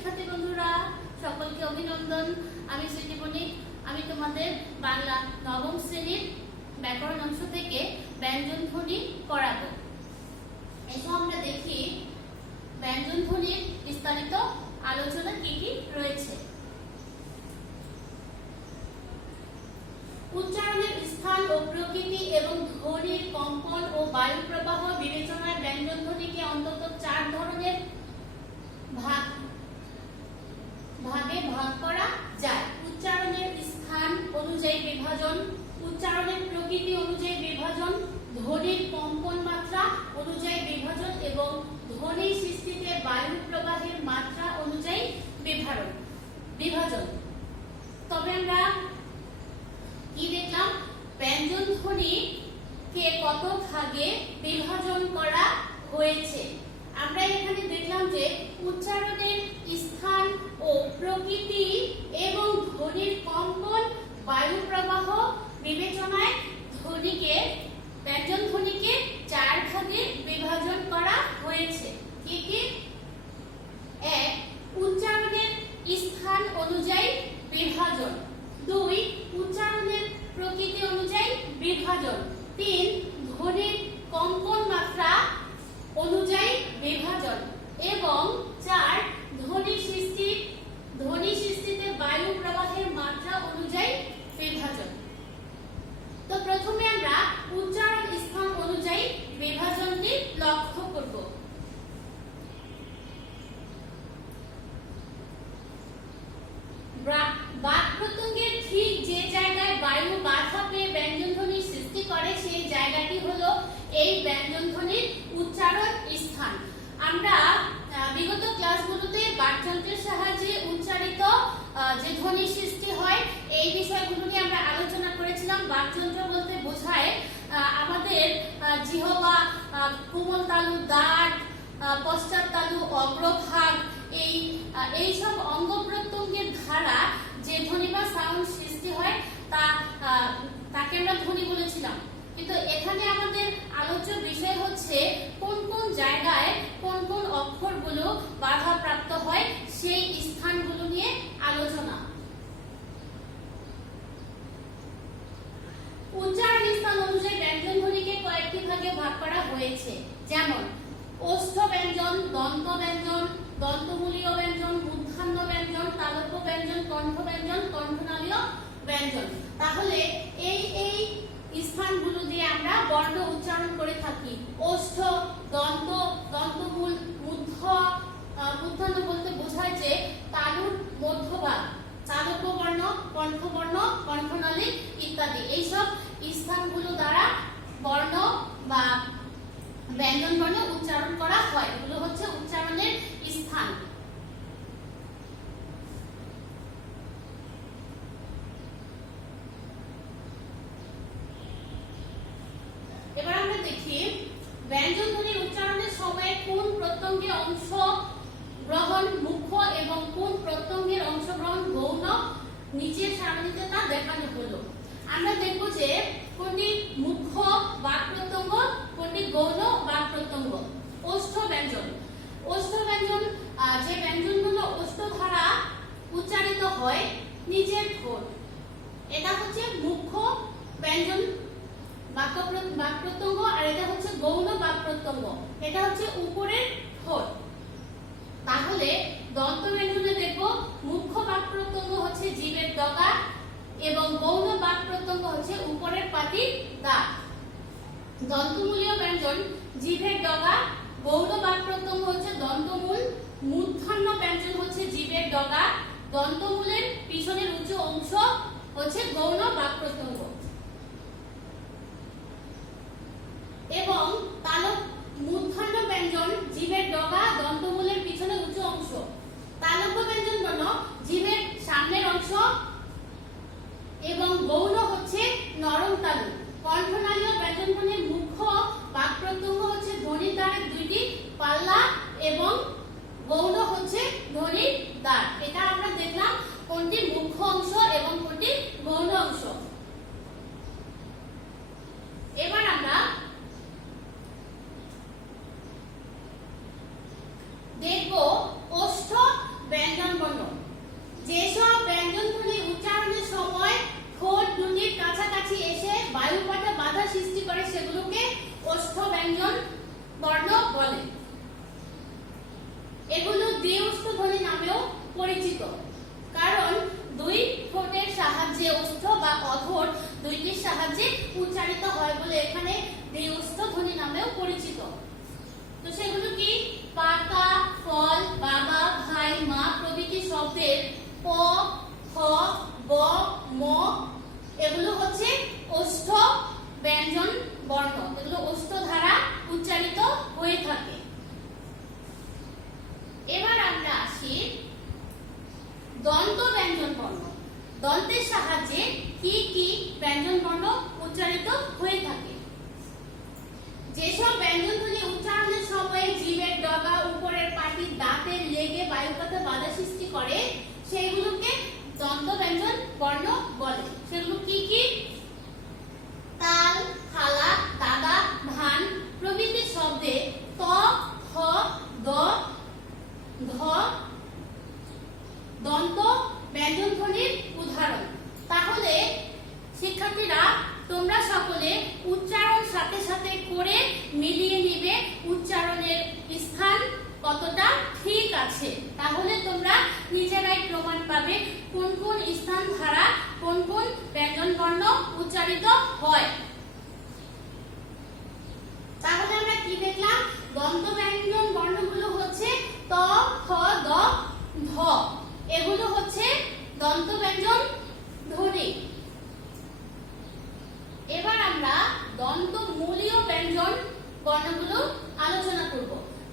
শিক্ষার্থী বন্ধুরা, সকলকে অভিনন্দন। আমি স্মৃতি বণিক। আমি তোমাদের বাংলা নবম শ্রেণীর ব্যাকরণ অংশ থেকে ব্যঞ্জন ধ্বনি পড়াবো। এসো আমরা দেখি ব্যঞ্জন ধ্বনির বিস্তারিত আলোচনা কি কি রয়েছে। উচ্চারণের স্থান ও প্রকৃতি এবং ধ্বনির কম্পন ও বায়ু প্রবাহ বিবেচনায় ব্যঞ্জন ধ্বনিকে অন্তত 4 ধরনের ভাগে ভাগ করা যায়। উচ্চারণের স্থান অনুযায়ী বিভাজন, উচ্চারণের প্রকৃতি অনুযায়ী বিভাজন, ধ্বনির কম্পন মাত্রা অনুযায়ী বিভাজন এবং ধ্বনি সৃষ্টিতে বায়ু প্রবাহের মাত্রা অনুযায়ী বিভাজন। তবে আমরা কি দেখলাম? ব্যঞ্জন ধ্বনিকে কত ভাগে বিভাজন করা হয়েছে। আমরা এখানে দেখলাম যে উচ্চারণের স্থান ও প্রকৃতি এবং ধ্বনির কম্পন বায়ু প্রবাহ বিবেচনায় ব্যঞ্জন ধ্বনিকে 4 ভাগে বিভাজন করা হয়েছে। কি কি? 1. উচ্চারণের স্থান অনুযায়ী বিভাজন। 2. উচ্চারণের প্রকৃতি অনুযায়ী বিভাজন। 3. ধ্বনির কম্পন মাত্রা অনুযায়ী বিভাজন এবং 4. ধ্বনি সৃষ্টিতে বায়ু প্রবাহের মাত্রা অনুযায়ী বিভাজন। তো প্রথমে আমরা উচ্চারণ স্থান অনুযায়ী বিভাজনটি লক্ষ্য করব। বাক প্রত্যঙ্গের ঠিক যে জায়গায় বায়ু বাধা পেয়ে ব্যঞ্জন ধ্বনির সৃষ্টি করে সেই জায়গাটি হলো এই ব্যঞ্জন ধ্বনির উচ্চারণ স্থান। আমরা বিগত ক্লাসগুলোতে বাকযন্ত্রের সাহায্যে উচ্চারিত যে ধ্বনি সৃষ্টি হয় এই বিষয়গুলো নিয়ে আমরা আলোচনা করেছিলাম। বাকযন্ত্র বলতে বোঝায় আমাদের জিহ্বা, কোমল তালু, দাঁত, পশ্চাৎ তালু, অগ্রভাগ, এই সব অঙ্গ প্রত্যঙ্গের দ্বারা যে ধ্বনি বা সাউন্ড সৃষ্টি হয় তাকে আমরা ধ্বনি বলেছিলাম। কিন্তু এখানে আমাদের আলোচ্য বিষয় হচ্ছে কোন কোন জায়গায় কোন কোন অক্ষরগুলো বাধা প্রাপ্ত হয় সেই স্থানগুলো নিয়ে আলোচনা। উচ্চারণ স্থান অনুযায়ী ব্যঞ্জন ধ্বনিকে কয়েকটি ভাগে ভাগ করা হয়েছে, যেমন ওষ্ঠ ব্যঞ্জন, দন্ত ব্যঞ্জন, দন্তমূলীয় ব্যঞ্জন, মূর্ধন্য ব্যঞ্জন, তালব্য ব্যঞ্জন, কণ্ঠ ব্যঞ্জন, কণ্ঠনালীয় ব্যঞ্জন। তাহলে এই স্থানগুলো দিয়ে আমরা বর্ণ উচ্চারণ করে থাকি। ওষ্ঠ, দন্ত, দন্তমূল, মূর্ধন্য বলতে বোঝায় যে তালুর মধ্যভাগ, তালব্য বর্ণ, কণ্ঠবর্ণ, কণ্ঠনালী ইত্যাদি। এইসব স্থানগুলো দ্বারা বর্ণ বা ব্যঞ্জন বর্ণ উচ্চারণ করা হয়। এগুলো হচ্ছে উচ্চারণের স্থান। এবার আমরা দেখি ব্যঞ্জন ধ্বনির উচ্চারণের সময় কোন প্রত্যঙ্গে অংশ গ্রহণ মুখ্য এবং কোন প্রত্যঙ্গের অংশগ্রহণ গৌণ নিচের সারণীতে তা দেখানো হলো। আমরা দেখব যে কোনটি মুখ্য বাক প্রত্যঙ্গ, কোনটি গৌণ বাক প্রত্যঙ্গ। ওষ্ঠ ব্যঞ্জন যে ব্যঞ্জনগুলো ওষ্ঠ দ্বারা উচ্চারিত হয় নিচের ঠোঁট, এটা হচ্ছে মুখ্য ব্যঞ্জন বাক প্রত্যঙ্গ, আর এটা হচ্ছে গৌণ বাক প্রত্যঙ্গ, এটা হচ্ছে উপরের ঠোঁট। তাহলে দন্ত ব্যঞ্জনে দেখব মুখ্য বাক প্রত্যঙ্গ হচ্ছে জিভের ডগা এবং গৌণ বাক প্রত্যঙ্গ হচ্ছে উপরের পাটির দাঁত। দন্তমূলীয় ব্যঞ্জন জিভের ডগা, গৌণ বাক প্রত্যঙ্গ হচ্ছে দন্তমূল। মূর্ধন্য ব্যঞ্জন হচ্ছে জিভের ডগা, দন্তমূলের পিছনের উঁচু অংশ হচ্ছে গৌণ বাক প্রত্যঙ্গ। এবং মূর্ধন্য ব্যঞ্জন জিভের ডগা, দন্তমূলের পিছনে উঁচু অংশ। তালব্য ব্যঞ্জন বর্ণ জিভের সামনের অংশ এবং গৌণ হচ্ছে নরম তালু। কণ্ঠনালীয় ব্যঞ্জন ধ্বনির মুখ্য বাক প্রত্যঙ্গ হচ্ছে ধ্বনির দ্বারের 2টি পাল্লা এবং গৌণ হচ্ছে ধ্বনির দ্বার। এটা আমরা দেখলাম কোনটি মুখ্য অংশ এবং কোনটি গৌণ অংশ। এবার আমরা দেখব ওষ্ঠ ব্যঞ্জন প, ফ, ব, ম এগুলো হচ্ছে ওষ্ঠ ব্যঞ্জন বর্ণ, এগুলো ওষ্ঠ দ্বারা উচ্চারিত হয়ে থাকে। এবার আমরা আসি দন্ত ব্যঞ্জন বর্ণ। দন্তের সাহায্যে কি কি ব্যঞ্জন বর্ণ উচ্চারিত হয়ে থাকে? যেসব ব্যঞ্জনধ্বনি উচ্চারণের সময় জিভের ডগা উপরের পাটির দাঁতের লেগে বায়ুপথে বাধা সৃষ্টি করে সেগুলোকে দন্ত ব্যঞ্জন বর্ণ বলে। সেগুলো কি কি? তাল, থালা, দাদা, ধান প্রভৃতি শব্দে ত, থ, দ, ধ দন্ত ব্যঞ্জনধ্বনির উদাহরণ। তাহলে শিক্ষার্থীরা তোমরা সকলে উচ্চারণ সাথে সাথে করে মিলিয়ে নিবে উচ্চারণের স্থান কতটা ঠিক আছে। তাহলে তোমরা নিজেরাই প্রমাণ পাবে কোন কোন স্থান দ্বারা কোন কোন ব্যঞ্জন বর্ণ উচ্চারিত হয়। তাহলে আমরা কি দেখলাম? দন্ত ব্যঞ্জন বর্ণগুলো হচ্ছে ত, থ, দ, ধ, এগুলো হচ্ছে দন্ত ব্যঞ্জন ধ্বনি। এবার আমরা দন্ত মূলীয় ব্যঞ্জন বর্ণগুলো আলোচনা করব।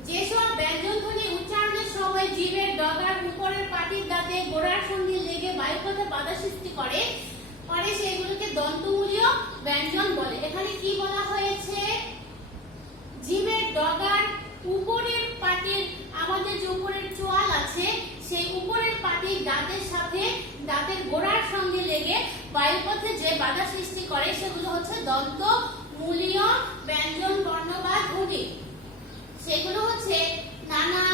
যেসব ব্যঞ্জন ধ্বনি উচ্চারণের সময় জিভের ডগার উপরের পাটির দাঁতে গোড়ার সঙ্গে লেগে বায়ুপথে বাধা সৃষ্টি করে সেগুলোকে দন্তমূলীয় ব্যঞ্জন বলে। এখানে কি বলা হয়েছে? জিভের ডগার উপরের পাটির, আমাদের যে উপরের চোয়াল আছে সেই উপরের পাটির দাঁতের সাথে দাঁতের গোড়ার সঙ্গে লেগে বায়ুপথে যে বাধা সৃষ্টি করে সেগুলো হচ্ছে দন্তমূলীয় ব্যঞ্জন বর্ণ বা ধ্বনি। সেগুলো হচ্ছে নানা,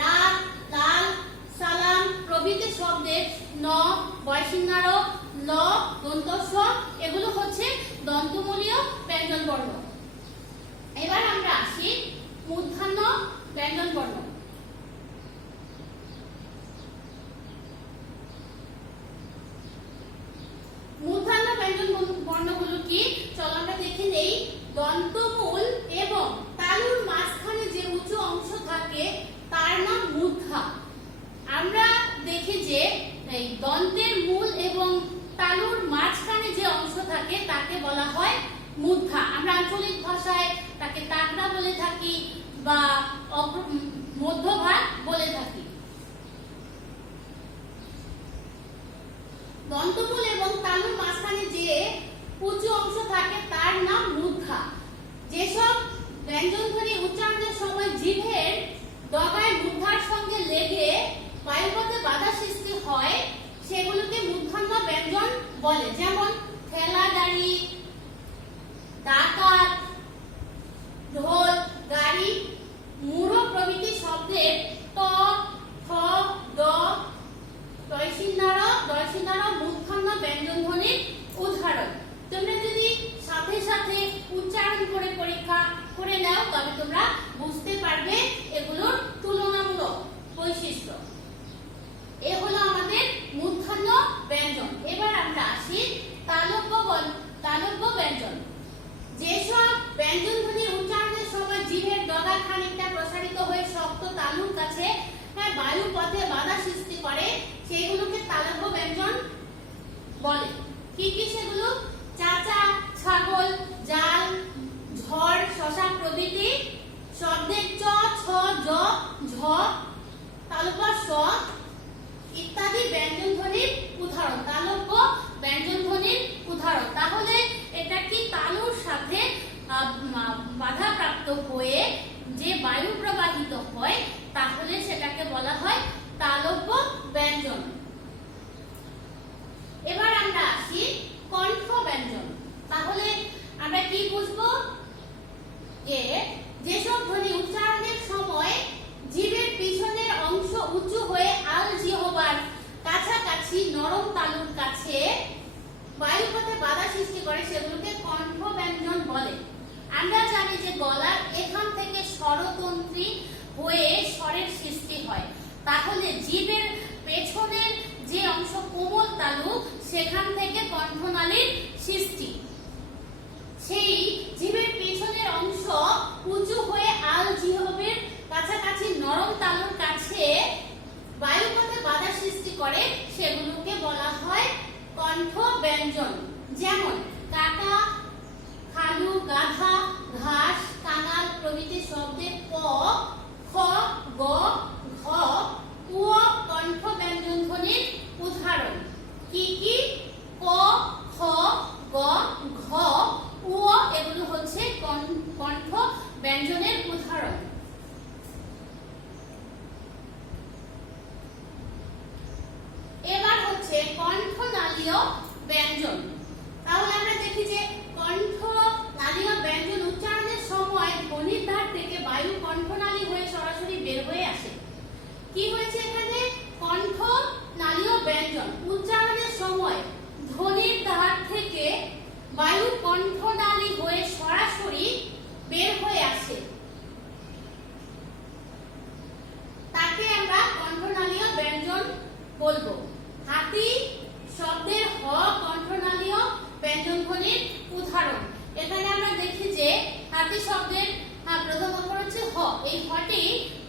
রাত, লাল, সালাম প্রভৃতি শব্দের ন, বয়সিন্নার, ল, দন্ত স এগুলো হচ্ছে দন্তমূলীয় ব্যঞ্জন বর্ণ। এবার আমরা আসি মূর্ধন্য ব্যঞ্জন বর্ণ। মূর্ধন্য ব্যঞ্জন বর্ণগুলো কি? চলো আমরা দেখে নেই। দন্তমূল এবং তালুর মাঝখানে যে উঁচু অংশ থাকে তার নাম মূর্ধা। আমরা দেখি যে এই দন্তের মূল এবং তালুর মাঝখানে যে অংশ থাকে তাকে বলা হয় মূর্ধা। আমরা আঞ্চলিক ভাষায় তাকে তাকড়া বলে থাকি বা মধ্যভাগ বলে থাকি। দন্তমূল এবং তালুর মাঝখানে যে উঁচু অংশ থাকে তার নাম মূর্ধা। যেসব ব্যঞ্জনধ্বনি উচ্চারণের সময় জিভের ডগায় মূর্ধার সঙ্গে লেগে বায়ুপথে বাধা সৃষ্টি হয় সেগুলোকে মূর্ধন্য ব্যঞ্জন বলে। যেমন ঠেলা গাড়ি, ডাকাত, ঢোল, গাড়ি, মুড়ো প্রভৃতি শব্দের ত, থ, দ, দয়সিন্নার মূর্ধন্য ব্যঞ্জন ধ্বনির উদাহরণ। তোমরা যদি সাথে সাথে উচ্চারণ করে পরীক্ষা করে নাও তবে তোমরা বুঝতে পারবে এগুলোর তুলনামূলক বৈশিষ্ট্য। এ হলো আমাদের মূর্ধন্য ব্যঞ্জন। এবার আমরা আসি তালব্য ব্যঞ্জন। যেসব ব্যঞ্জন ধ্বনি উচ্চারণের সময় জিভের ডগা খানিকটা প্রসারিত হয়ে শক্ত তালুর কাছে বায়ু পথে বাধা সৃষ্টি করে সেগুলোকে তালব্য ব্যঞ্জন বলে। কি কি সেগুলো? চাচা, ছাগল, জাল, ঝড়, শশা প্রভৃতি শব্দের চ, ছ, জ, ঝ, তালব্য স ইত্যাদি ব্যঞ্জন ধ্বনির উদাহরণ। তালব্য ব্যঞ্জন ধ্বনির উদাহরণ। তাহলে এটা কি তালুর সাথে বাধাপ্রাপ্ত হয়ে যে বায়ু প্রবাহিত হয় তাহলে সেটাকে বলা হয় তালব্য ব্যঞ্জন। এবার আমরা আসি কণ্ঠ ব্যঞ্জন। তাহলে আমরা কি বুঝবো? যেসব ধ্বনি উচ্চারণের সময় জিভের পিছনের অংশ উঁচু হয়ে আল জিহ্বার কাছাকাছি নরম তালুর কাছে বায়ুপথে বাধা সৃষ্টি করে সেগুলোকে কণ্ঠ ব্যঞ্জন বলে। আমরা জানি যে গলার এখান থেকে স্বরতন্ত্রী হয়ে স্বরের সৃষ্টি হয়। তাহলে জিভের পেছনের যে অংশ কোমল তালু সেখান থেকে কণ্ঠনালীর সৃষ্টি। সেই জিভের পেছনের অংশ উঁচু হয়ে আল জিহ্বার কাছাকাছি নরম তালুর কাছে বায়ুপথে বাধা সৃষ্টি করে কণ্ঠ ব্যঞ্জন, যেমন কাকা, খালু, গাধা, ঘাস, কাঙাল প্রভৃতি শব্দে ক, খ, গ, ঘ, উ কণ্ঠ ব্যঞ্জন ধ্বনির উদাহরণ। কি কি? ক, খ, গ, ঘ, উ এগুলো হচ্ছে কণ্ঠ ব্যঞ্জনের উদাহরণ। এবার হচ্ছে কণ্ঠনালীয় ব্যঞ্জন। তাহলে আমরা দেখি যে কণ্ঠনালীয় ব্যঞ্জন উচ্চারণের সময় ধ্বনির ধার থেকে বায়ু কণ্ঠনালী হয়ে সরাসরি বের হয়ে আসে। কি হয়েছে এখানে? কণ্ঠনালীয় ব্যঞ্জন উচ্চারণের সময় ধ্বনির ধার থেকে বায়ু কণ্ঠনালী হয়ে সরাসরি বের হয়ে আসে, তাকে আমরা কণ্ঠনালীয় ব্যঞ্জন বলবো। হাতি শব্দের হ কণ্ঠনালীয় ব্যঞ্জন ধ্বনির উদাহরণ। এখানে আমরা দেখি যে হাতি শব্দের প্রথম অক্ষর হচ্ছে হ, এই হটি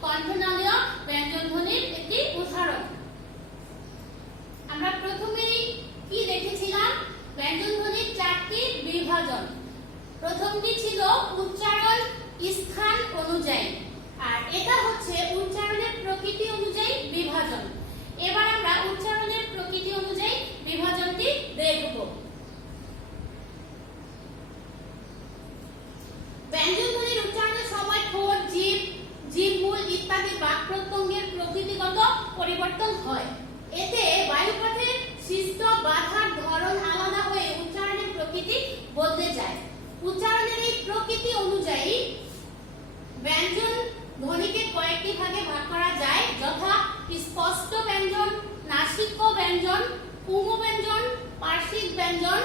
কণ্ঠনালীয় ব্যঞ্জন ধ্বনির একটি উদাহরণ। আমরা প্রথমেই কি দেখেছিলাম? ব্যঞ্জন ধ্বনির চারটি বিভাজন। প্রথমটি ছিল উচ্চারণ স্থান অনুযায়ী, আর এটা হচ্ছে উচ্চারণের প্রকৃতি অনুযায়ী বিভাজন। এবার আমরা উচ্চারণের প্রকৃতি অনুযায়ী বিভাজনটি দেখব। ব্যঞ্জন ধ্বনির উচ্চারণের সময় ঠোঁট, জিভ, জিহ্বমূল ইত্যাদি বাক প্রত্যঙ্গের প্রকৃতিগত পরিবর্তন হয়। এতে বায়ুপথের সৃষ্ট বাধার ধরন আলাদা হয়ে উচ্চারণের প্রকৃতি বদলে যায়। উচ্চারণের এই প্রকৃতি অনুযায়ী ব্যঞ্জন ধ্বনিকে কয়েকটি ভাগে ভাগ করা যায়, যথা স্পষ্ট ব্যঞ্জন, নাসিক্য ব্যঞ্জন, পুম ব্যঞ্জন, পার্শ্বিক ব্যঞ্জন,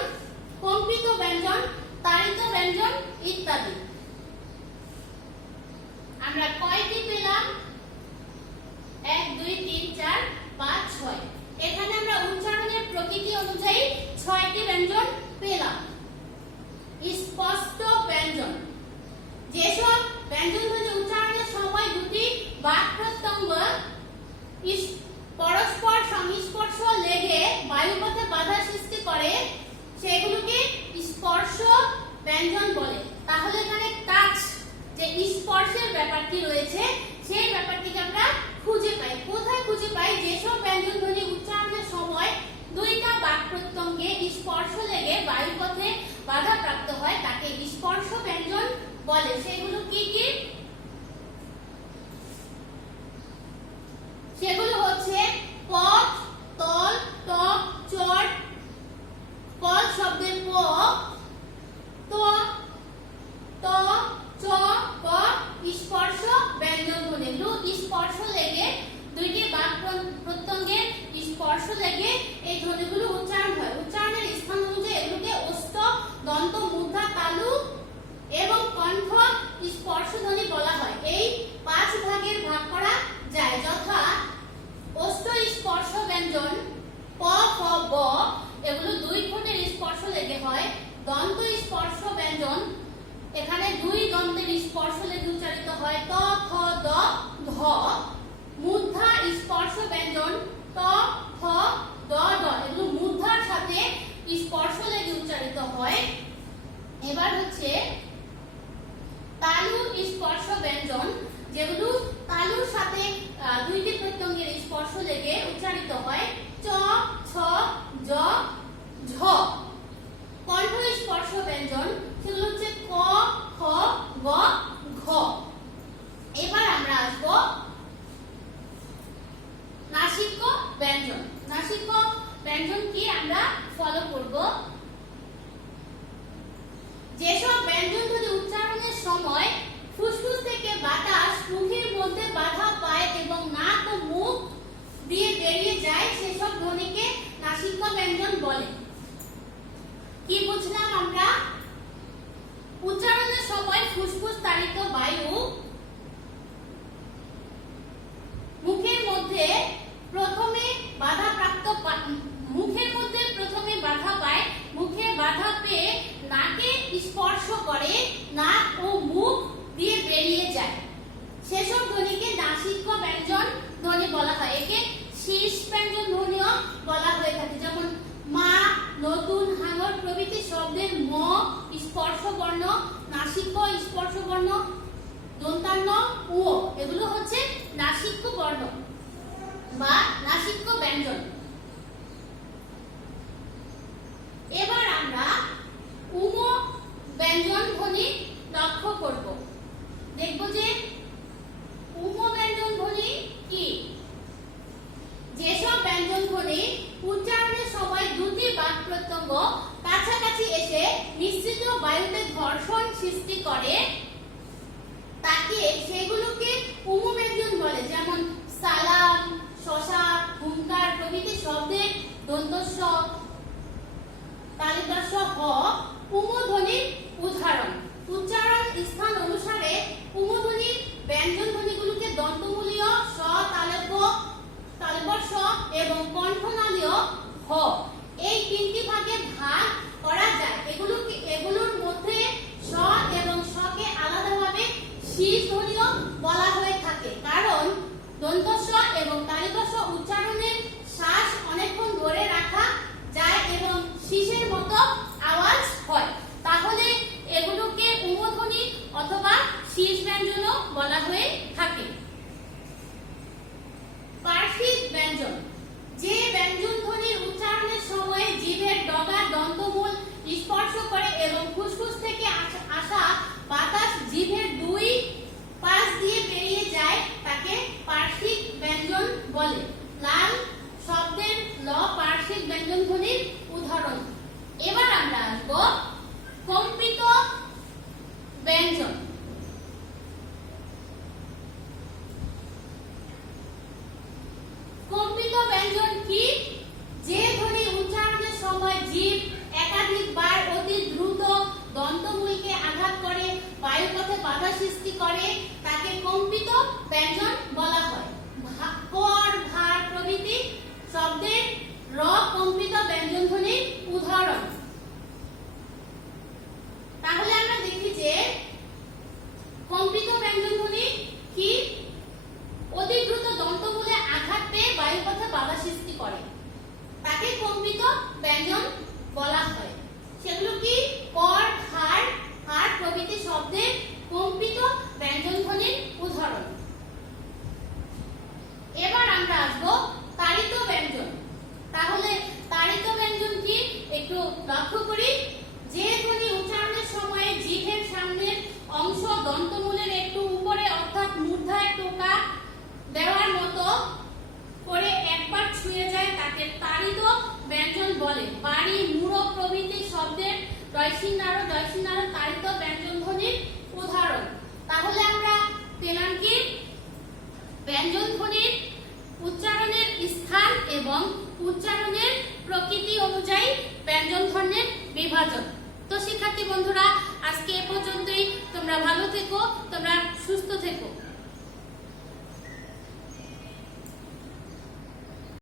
কম্পিত ব্যঞ্জন, তাড়িত ব্যঞ্জন ইত্যাদি। আমরা কয়টি পেলাম? 1 2 3 4 5 6। এখানে আমরা উচ্চারণের প্রকৃতি অনুযায়ী 6টি ব্যঞ্জন পেলাম। স্পষ্ট ব্যঞ্জন, যেসব ব্যঞ্জন ধ্বনি উচ্চারণের সময় দুটি বাক প্রত্যঙ্গ পরস্পর সংস্পর্শ লেগে বায়ুপথে বাধা সৃষ্টি করে, সেগুলোকে স্পর্শ ব্যঞ্জন বলে। তাহলে এখানে টাচ যে স্পর্শের ব্যাপারটি রয়েছে, সেই ব্যাপারটিকে আমরা খুঁজে পাই। কোথায় খুঁজে পাই? যেসব ব্যঞ্জন ধ্বনি উচ্চারণের সময় দুইটা বাক প্রত্যঙ্গে স্পর্শ লেগে বায়ুপথে বাধা প্রাপ্ত হয়, তাকে স্পর্শ ব্যঞ্জন বলে। সেগুলো কি কি? সেগুলো হচ্ছে পথ, তল, টক, চট, পথ শব্দের প, ত, ত, চ, প স্পর্শ ব্যঞ্জন ধ্বনি। স্পর্শ লেগে দুইটি বাক প্রত্যঙ্গের স্পর্শ লেগে এই ধ্বনিগুলো উচ্চারণ হয়। উচ্চারণের স্থান অনুযায়ী এগুলোকে ওষ্ঠ, দন্ত, মূর্ধা, তালু এবং কণ্ঠ স্পর্শ ধ্বনি বলা হয়। এই 5 ভাগের ভাগ করা যায়, যথা ওষ্ঠ স্পর্শ ব্যঞ্জন প, ফ, ব এগুলো 2 ঠোঁটের স্পর্শ লেগে হয়। দন্ত স্পর্শ ব্যঞ্জন এখানে 2 দন্তের স্পর্শ লেগে উচ্চারিত হয়, ত, থ, দ, ধ। মূর্ধা স্পর্শ ব্যঞ্জন ত, থ, দ, দ এগুলো মূর্ধার সাথে স্পর্শ লেগে উচ্চারিত হয়। এবার হচ্ছে তালু স্পর্শ ব্যঞ্জন, যেগুলো তালুর সাথে 2টি প্রত্যঙ্গের স্পর্শ লেগে উচ্চারিত হয়, চ, ছ, জ, ঝ। কণ্ঠ স্পর্শ ব্যঞ্জন সেগুলো হচ্ছে ক, খ, গ, ঘ। এবার আমরা আসব নাসিক্য ব্যঞ্জন। নাসিক্য ব্যঞ্জন কি আমরা ফলো করব। যেসব ব্যঞ্জন ধ্বনি উচ্চারণের সময় ফুসফুস থেকে বাতাস মুখের মধ্যে বাধা পায় এবং নাক ও মুখ দিয়ে বেরিয়ে যায়, সেসব ধ্বনিকে নাসিক্য ব্যঞ্জন বলে। কি বুঝলাম আমরা? উচ্চারণের সময় ফুসফুস তাড়িত বায়ু মুখের মধ্যে প্রথমে বাধা পায়, মুখে বাধা পেয়ে নাকে স্পর্শ করে, নাক ও মুখ দিয়ে বেরিয়ে যায়, সেসব ধ্বনিকে নাসিক্য ব্যঞ্জন ধ্বনি বলা হয়। একে শীর্ষ ব্যঞ্জন ধ্বনিও বলা হয়ে থাকে, যেমন মা, নতুন, হাঙর প্রভৃতি শব্দের ম স্পর্শ বর্ণ, নাসিক্য স্পর্শ বর্ণ, দন্তান্ন, উ এগুলো হচ্ছে নাসিক্য বর্ণ বা নাসিক্য ব্যঞ্জন। এবার আমরা উম ব্যঞ্জন ধ্বনি লক্ষ্য করব। দেখব যে উম ব্যঞ্জন ধ্বনি কি। যেসব ব্যঞ্জন ধ্বনি উচ্চারণের সময় দুটি বাক প্রত্যঙ্গ কাছাকাছি এসে মিশ্রিত বায়ুতে ঘর্ষণ সৃষ্টি করে তাকে সেগুলোকে উম ব্যঞ্জন বলে। যেমন সালাম, শশা, হুঙ্কার প্রভৃতি শব্দের দন্তস্ব, তালিকাস্ব হ উম ধ্বনির উদাহরণ। উচ্চারণ স্থান অনুসারে উম ধ্বনির ব্যঞ্জন ধ্বনিগুলোকে দন্তমূলীয় স, তালব্য স এবং কণ্ঠনালীয় হ এই তিনটি ভাগে ভাগ করা যায়। এগুলোর মধ্যে স এবং স কে আলাদাভাবে শীষ ধ্বনিও বলা হয়ে থাকে, কারণ দন্তস্ব এবং তালিকাস্ব উচ্চারণের শ্বাস অনেকক্ষণ ধরে রাখা যায় এবং শীষের মতো আওয়াজ হয়, তাহলে এগুলোকে উম ধ্বনি অথবা শীষ ব্যঞ্জনও বলা হয়ে থাকে। পার্শ্বিক ব্যঞ্জন, যে ব্যঞ্জন ধ্বনির উচ্চারণের সময় জিভের ডগা দন্তমূল স্পর্শ করে এবং ফুসফুস থেকে আসা বাতাস জিভের দুই পাশ দিয়ে বেরিয়ে যায় তাকে পার্শ্বিক ব্যঞ্জন বলে। লাল শব্দের ল পার্শ্বিক ব্যঞ্জন ধ্বনির উদাহরণ। এবার আমরা আসব কম্পিত ব্যঞ্জন। কম্পিত ব্যঞ্জন কি? যে ধ্বনি উচ্চারণের সময় জিভ একাধিকবার অতি দ্রুত দন্তমূলকে আঘাত করে বায়ুপথে বাধা সৃষ্টি করে তাকে কম্পিত ব্যঞ্জন বলা হয়। কর, ভার প্রভৃতি শব্দের র কম্পিত ব্যঞ্জন ধ্বনির উদাহরণ। তাহলে আমরা দেখি যে কম্পিত ব্যঞ্জন ধ্বনি কি? অতি দ্রুত দন্তমূলে আঘাত পেয়ে বায়ুপথে বাধা সৃষ্টি করে তাকে কম্পিত ব্যঞ্জন বলা হয়। সেগুলো কি? কর, ভার, হার প্রভৃতি শব্দের কম্পিত ব্যঞ্জন ধ্বনির উদাহরণ। এবার আমরা আসবো তাড়িত ব্যঞ্জন। তাহলে তাড়িত ব্যঞ্জন কি একটু লক্ষ্য করি। যে ধ্বনি উচ্চারণের সময় জিভের সামনের অংশ দন্তমূলের একটু উপরে অর্থাৎ মূর্ধায় টোকা দেওয়ার মতো করে একবার ছুঁয়ে যায় তাকে তাড়িত ব্যঞ্জন বলে। বাড়ি, মূঢ় প্রভৃতি শব্দের দয়সিন্নার তাড়িত ব্যঞ্জন ধ্বনির উদাহরণ। তাহলে আমরা পেলাম কি? ব্যঞ্জন ধ্বনির উচ্চারণের স্থান এবং উচ্চারণের প্রকৃতি অনুযায়ী ব্যঞ্জন ধ্বনির বিভাজন। তো শিক্ষার্থী বন্ধুরা, আজকে এ পর্যন্তই। তোমরা ভালো থেকো। তোমরা